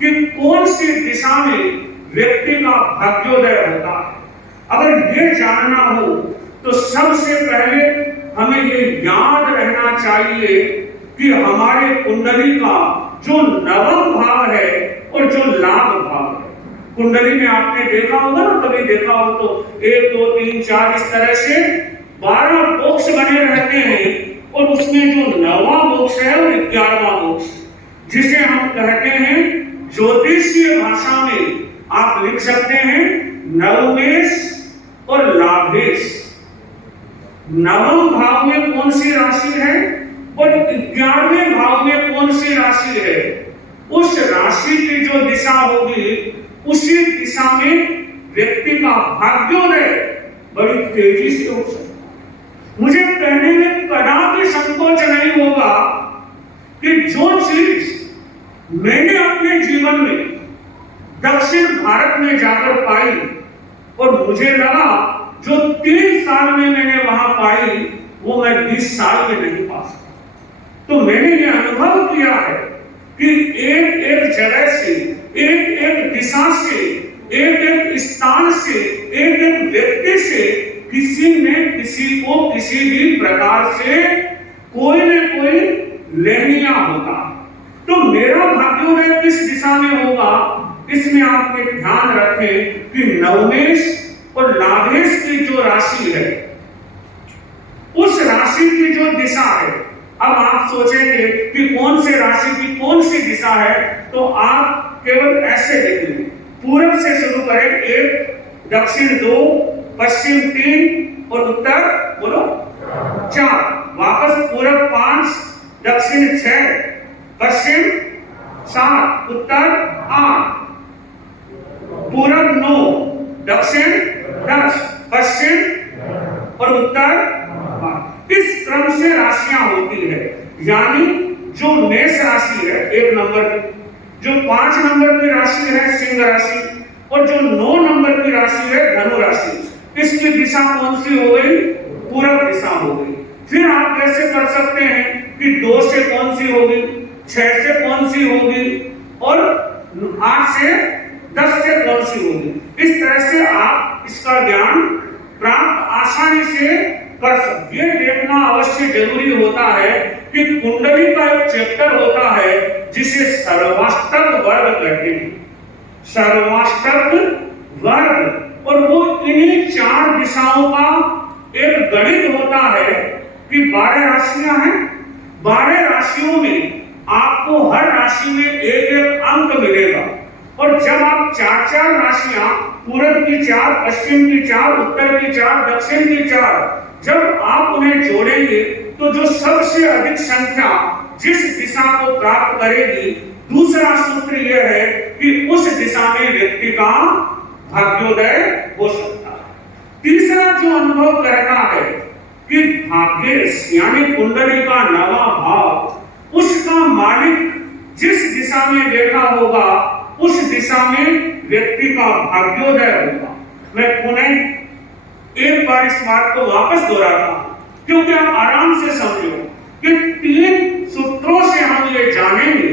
कि कौन सी दिशा में व्यक्ति का भाग्योदय होता है। अगर ये जानना हो तो सबसे पहले हमें ये याद रहना चाहिए कि हमारे कुंडली का जो नवम भाव है और जो लाभ भाव है, कुंडली में आपने देखा होगा ना, कभी देखा हो तो 1 2 3 4 इस तरह से 12 बॉक्स बने रहते हैं और उसमें जो 9वां बॉक्स है और 11वां बॉक्स, जिसे हम कहते हैं ज्योतिषीय भाषा में आप लिख सकते हैं नवमेश और लाभेश। नवम भाव में कौन सी राशि है और 11वें भाव में कौन सी राशि है, उस राशि की जो दिशा होगी उसी दिशा में व्यक्ति का भाग्योदय बड़ी तेजी से हो सकता है। मुझे कहने में कदापि संकोच नहीं होगा कि जो चीज मैंने अपने जीवन में दक्षिण भारत में जाकर पाई और मुझे लगा जो 3 साल में मैंने वहां पाई वो मैं 20 साल में नहीं पा सकता। तो मैंने ये अनुभव किया है कि एक एक जगह से, एक एक दिशा से, एक एक स्थान से, एक एक व्यक्ति से किसी ने किसी को किसी भी प्रकार से कोई न कोई लेनिया होगा। तो मेरा भाग्योदय किस दिशा में होगा, इसमें आप एक ध्यान रखें कि नवमेश और लाभेश की जो राशि है, उस राशि की जो दिशा है, अब आप सोचेंगे कि कौन से राशि की कौन सी दिशा है, तो आप केवल ऐसे देख लें, पूरब से शुरू करें 1, दक्षिण 2, पश्चिम 3 और उत्तर बोलो 4, वापस पूरब 5, दक्षिण 6, पश्चिम 7, उत्तर 8, पूरब 9, दक्षिण 10, पश्चिम और उत्तर 5। इस क्रम से राशियां होती है। यानी जो मेष राशि है 1 नंबर की, जो 5 नंबर की राशि है सिंह राशि और जो 9 नंबर की राशि है धनु राशि, इसकी दिशा कौन सी हो गई, पूरब दिशा हो गई। फिर आप कैसे कर सकते हैं कि 2 से कौन सी होगी, 6 से कौन सी होगी और 8 से 10 से कौन सी होगी। इस तरह से आप इसका ज्ञान प्राप्त आसानी से कर सकते। ये देखना अवश्य जरूरी होता है कि कुंडली का एक चैप्टर होता है जिसे सर्वाष्टक वर्ग कहते हैं, सर्वाष्टक वर्ग, और वो इन्हीं 4 दिशाओं का एक गणित होता है कि 12 राशियां हैं, 12 राशियों में आपको हर राशि में एक एक अंक मिलेगा और जब आप 4-4 राशियां, पूरब की 4, पश्चिम की 4, उत्तर की 4, दक्षिण की 4, जब आप उन्हें जोड़ेंगे तो जो सबसे अधिक संख्या जिस दिशा को प्राप्त करेगी, दूसरा सूत्र यह है कि उस दिशा में व्यक्ति का भाग्योदय हो सकता है। तीसरा जो अनुभव करना है कि भाग्येश यानी कुंडली का 9वां भाव, उसका मालिक जिस दिशा में बैठा होगा उस दिशा में व्यक्ति का भाग्योदय होगा। मैं पुनः एक बार इस बात को वापस दोहराता हूं क्योंकि आप आराम से समझो कि 3 सूत्रों से हम ये जानेंगे,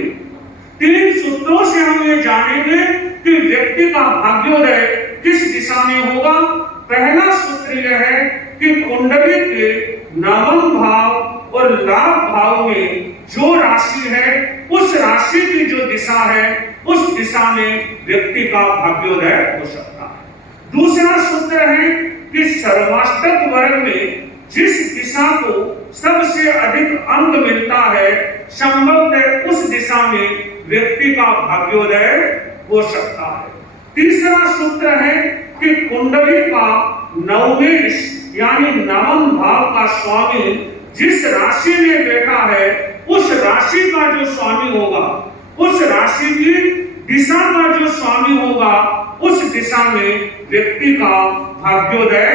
3 सूत्रों से हम ये जानेंगे कि व्यक्ति का भाग्योदय किस दिशा में होगा। पहला सूत्र यह है कि कुंडली के 9वां भाव और लाभ भाव में जो राशि है उस राशि की जो दिशा है उस दिशा में व्यक्ति का भाग्योदय हो सकता है। दूसरा सूत्र है कि सर्वाष्टक वर्ग में जिस दिशा को सबसे अधिक अंक मिलता है, संभवतः उस दिशा में व्यक्ति का भाग्योदय हो सकता है। तीसरा सूत्र है कि कुंडली का नवमेश यानी 9वां भाव का स्वामी जिस राशि में बैठा है उस राशि का जो स्वामी होगा, उस राशि की दिशा का जो स्वामी होगा, उस दिशा में व्यक्ति का भाग्योदय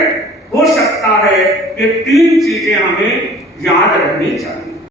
हो सकता है। ये 3 चीजें हमें याद रखनी चाहिए।